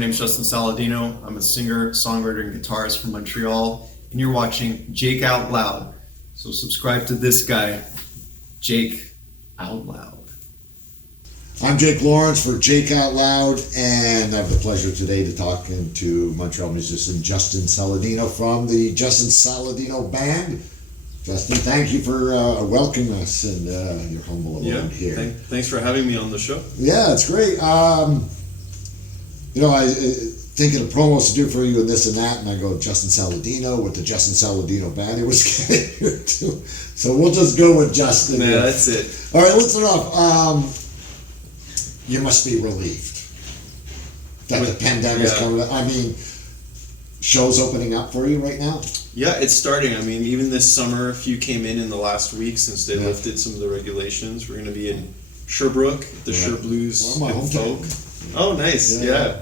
name's Justin Saladino. I'm a singer, songwriter, and guitarist from Montreal, and you're watching Jake Out Loud. So subscribe to this guy, Jake Out Loud. I'm Jake Lawrence for Jake Out Loud, and I have the pleasure today to talking to Montreal musician Justin Saladino from the Justin Saladino Band. Justin, thank you for welcoming us and your humble abode here. Thanks for having me on the show. Yeah, it's great. I thinking of promos to do for you and this and that, and I go Justin Saladino with the Justin Saladino Band. It was getting here too, so we'll just go with Justin. Yeah, that's it. All right, let's start off. You must be relieved that the pandemic's coming up. I mean, shows opening up for you right now? Yeah, it's starting. I mean, even this summer, a few came in the last week since they lifted some of the regulations. We're going to be in Sherbrooke, the Sher Blues and Folk. Oh, nice. Yeah.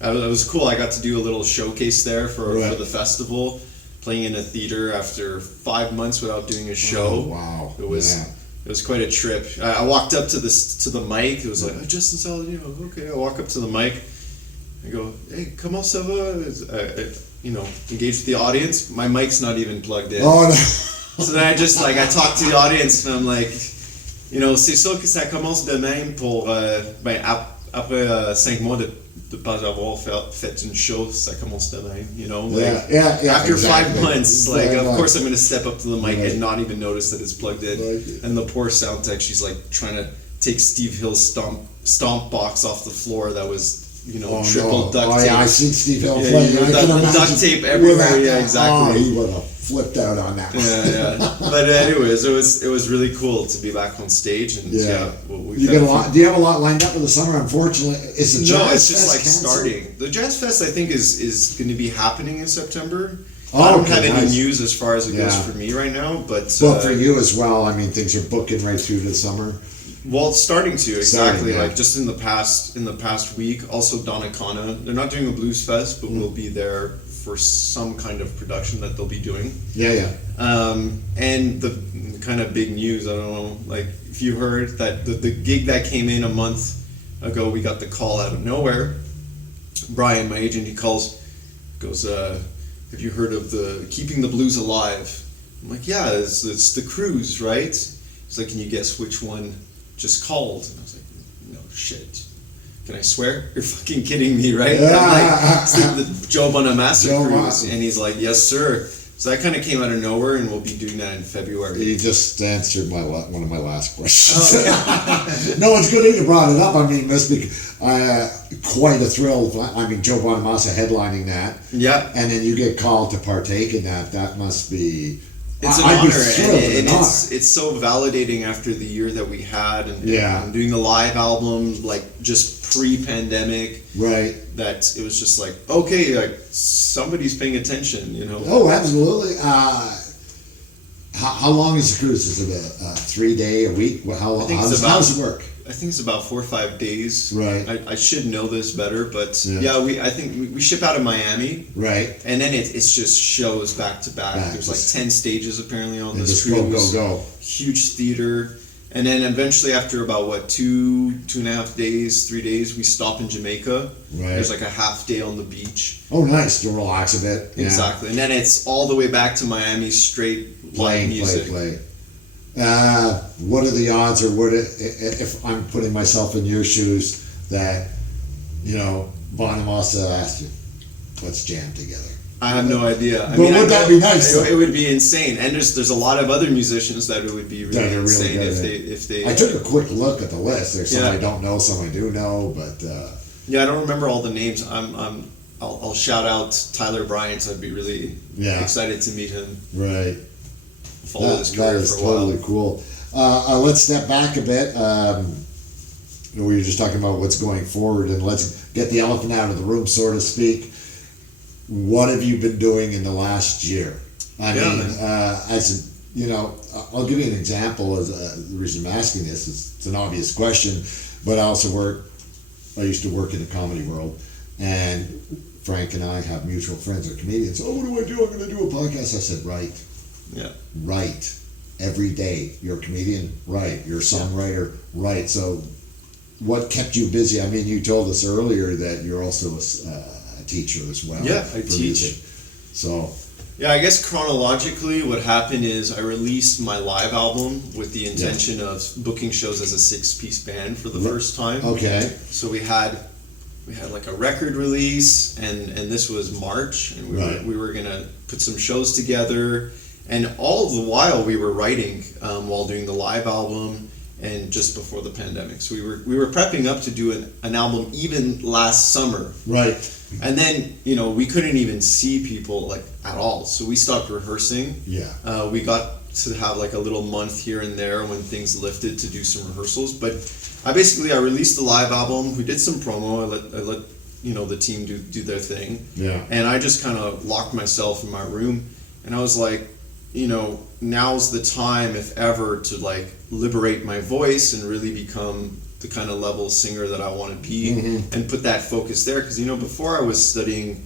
It was cool. I got to do a little showcase there for the festival, playing in a theater after 5 months without doing a show. Oh, wow. It was quite a trip. I walked up to the mic. It was like, Justin Saladino. Okay, I walk up to the mic. I go, hey, comment ça va? Engage with the audience. My mic's not even plugged in. Oh, no. So then I talk to the audience and I'm like, c'est sûr que ça commence de même pour, après 5 mois de pas avoir fait une chose, ça commence de même, After exactly. 5 months, of course I'm going to step up to the mic and not even notice that it's plugged in. And the poor sound tech, she's like trying to take Steve Hill's stomp box off the floor that was, triple duct tape. Oh, yeah, I seen Steve Hill play. The duct tape everywhere. Yeah, exactly. Oh, he would have flipped out on that one. Yeah. But anyways, it was really cool to be back on stage. And do you have a lot lined up for the summer? Unfortunately, it's the Jazz Fest. No, it's just starting. The Jazz Fest, I think, is going to be happening in September. Oh, I don't have any news as far as it goes for me right now, but for you as well. I mean, things are booking right through the summer. Well, it's starting to exactly just in the past week. Also, Donnacona, they're not doing a blues fest, but we'll be there for some kind of production that they'll be doing. And the kind of big news, I don't know, if you heard that the gig that came in a month ago, we got the call out of nowhere. Brian, my agent, he goes, have you heard of the Keeping the Blues Alive? I'm like, yeah, it's the cruise, right? He's like, can you guess which one just called? And I was like, no shit. Can I swear? You're fucking kidding me, right? It's the Joe Bonamassa cruise. And he's like, yes, sir. So that kind of came out of nowhere, and we'll be doing that in February. You just answered one of my last questions. No, it's good that you brought it up. I mean, it must be quite a thrill. I mean, Joe Bonamassa headlining that. Yeah. And then you get called to partake in that. That must be... It's an honor, and it's so validating after the year that we had, and doing the live album, just pre-pandemic, right? That it was just like, okay, somebody's paying attention, Oh, absolutely. How long is the cruise? Is it a 3 day, a week? How does it work? I think it's about 4 or 5 days. Right. I should know this better, but I think we ship out of Miami. Right. And then it's just shows back to back. There's 10 stages apparently on this cruise. Go. Huge theater. And then eventually after about 2.5 days, 3 days, we stop in Jamaica. Right. There's a half day on the beach. Oh, nice, to relax a bit. Exactly. And then it's all the way back to Miami, straight playing music. Play. What are the odds, or if I'm putting myself in your shoes, that Bonamassa asked you, let's jam together? I have no idea. Would that be nice? It would be insane, and there's a lot of other musicians that it would be really insane if they. I took a quick look at the list. There's some I don't know, some I do know, but. I don't remember all the names. I'll shout out Tyler Bryant. I'd be really excited to meet him. Right. Follow his career that is for a while. Totally cool. Let's step back a bit. We were just talking about what's going forward, and let's get the elephant out of the room, so to speak. What have you been doing in the last year? I mean, I'll give you an example. The reason I'm asking this is it's an obvious question, but I used to work in the comedy world, and Frank and I have mutual friends who are comedians. Oh, what do I do? I'm going to do a podcast. I said, right. Yeah. Right. Every day. You're a comedian? Right. You're a songwriter? Right. So what kept you busy? I mean, you told us earlier that you're also a teacher as well. Yeah, I for teach. music. So, Yeah, I guess chronologically, what happened is I released my live album with the intention of booking shows as a 6-piece band for the first time. okay. So we had like a record release, and this was March, and we were gonna put some shows together, and all the while we were writing while doing the live album, and just before the pandemic. So we were prepping up to do an album even last summer. Right. And then, we couldn't even see people like at all. So we stopped rehearsing. Yeah. We got to have like a little month here and there when things lifted to do some rehearsals. But I released the live album. We did some promo. I let the team do their thing. Yeah. And I just kind of locked myself in my room, and I was like, now's the time, if ever, to like liberate my voice and really become the kind of level singer that I want to be, and put that focus there. Because before I was studying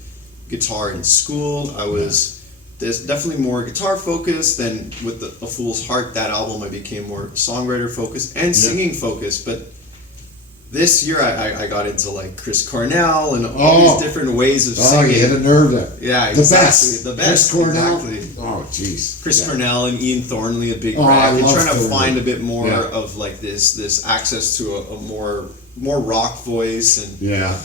guitar in school, I was there's definitely more guitar focused. Then with A Fool's Heart, that album, I became more songwriter focused and singing focused. But this year I got into like Chris Cornell and all these different ways of singing. Oh, you hit a nerve there. Yeah, The exactly. best. The best. Chris Cornell. Exactly. Oh, jeez. Chris Cornell and Ian Thornley, a big I rack, and love trying to Thornley. find a bit more Yeah. of like this access to a more rock voice, and Yeah.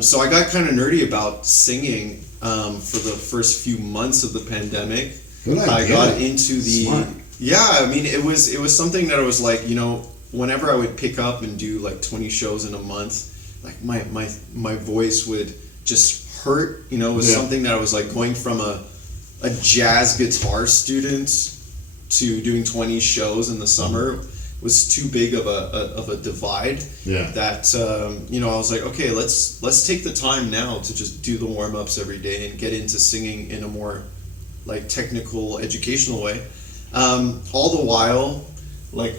so I got kind of nerdy about singing for the first few months of the pandemic. Good idea. I got into the Smart. it was something that I was like, whenever I would pick up and do like 20 shows in a month, like my voice would just hurt. It was something that I was like going from a jazz guitar student to doing 20 shows in the summer was too big of a divide. Yeah. That I was like, okay, let's take the time now to just do the warm-ups every day and get into singing in a more like technical, educational way. All the while, like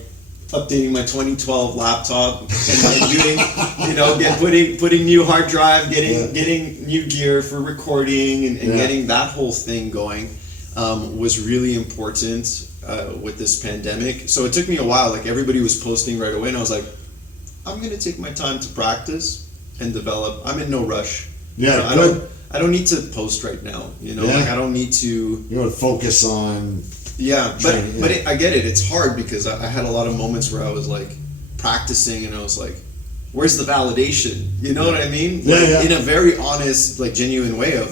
updating my 2012 laptop and like doing, putting new hard drive, getting new gear for recording, and getting that whole thing going was really important with this pandemic. So it took me a while. Like everybody was posting right away, and I was like, I'm gonna take my time to practice and develop. I'm in no rush. Yeah, I don't need to post right now. Like I don't need to. Focus on. Yeah, but I get it. It's hard because I had a lot of moments where I was like practicing, and I was like, "Where's the validation?" You know what I mean? In a very honest, like genuine way of,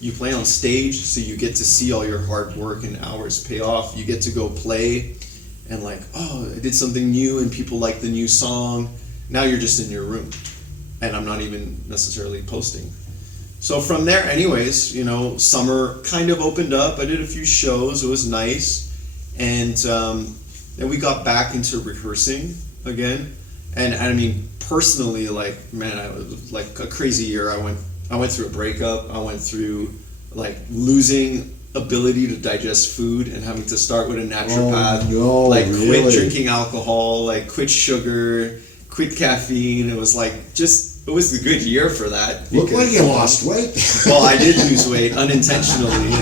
you play on stage, so you get to see all your hard work and hours pay off. You get to go play, and like, oh, I did something new, and people like the new song. Now you're just in your room, and I'm not even necessarily posting. So from there, anyways, summer kind of opened up. I did a few shows. It was nice. And then we got back into rehearsing again. And I mean, personally, like, man, it was like a crazy year. I went through a breakup. I went through like losing ability to digest food and having to start with a naturopath. No, like really? Quit drinking alcohol, like quit sugar, quit caffeine. It was like it was a good year for that. Looked like you lost weight. Well, I did lose weight unintentionally,